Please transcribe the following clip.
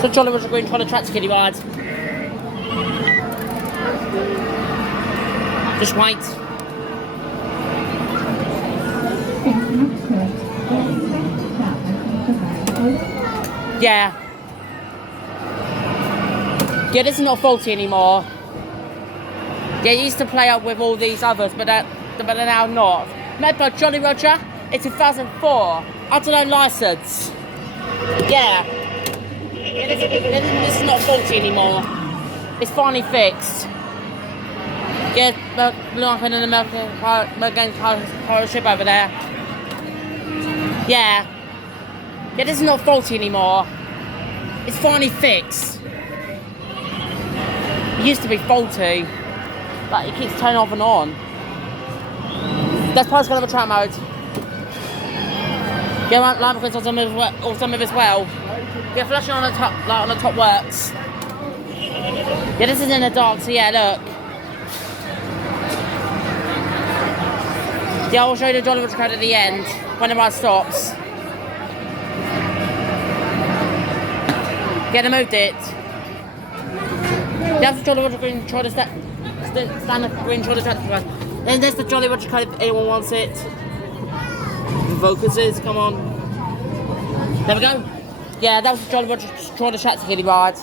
So Jolly Roger Green trying to track to Kiddie ride. Just wait. Yeah. Yeah, this is not faulty anymore. Yeah, he used to play up with all these others, but they're now not. Remember Jolly Roger? It's 2004. I don't know, license. Yeah. This is not faulty anymore. It's finally fixed. Yeah, Blue Icon and American Pirate Ship over there. Yeah. Yeah, this is not faulty anymore. It's finally fixed. It used to be faulty. Like, it keeps turning off and on. That's probably going to have a track mode. Yeah, Lime McQueen's on some of as well. Yeah, flashing on the top, like on the top works. Yeah, this is in the dark, so yeah, look. Yeah, I'll show you the Jolly Roger code at the end, when the ride stops. Yeah, they moved it. That's the Jolly Roger Green try to stand up green try to track. Then there's the Jolly Roger code if anyone wants it. The focuses, come on. There we go. Yeah, that was the Jolly Roger try to track to Kiddie ride.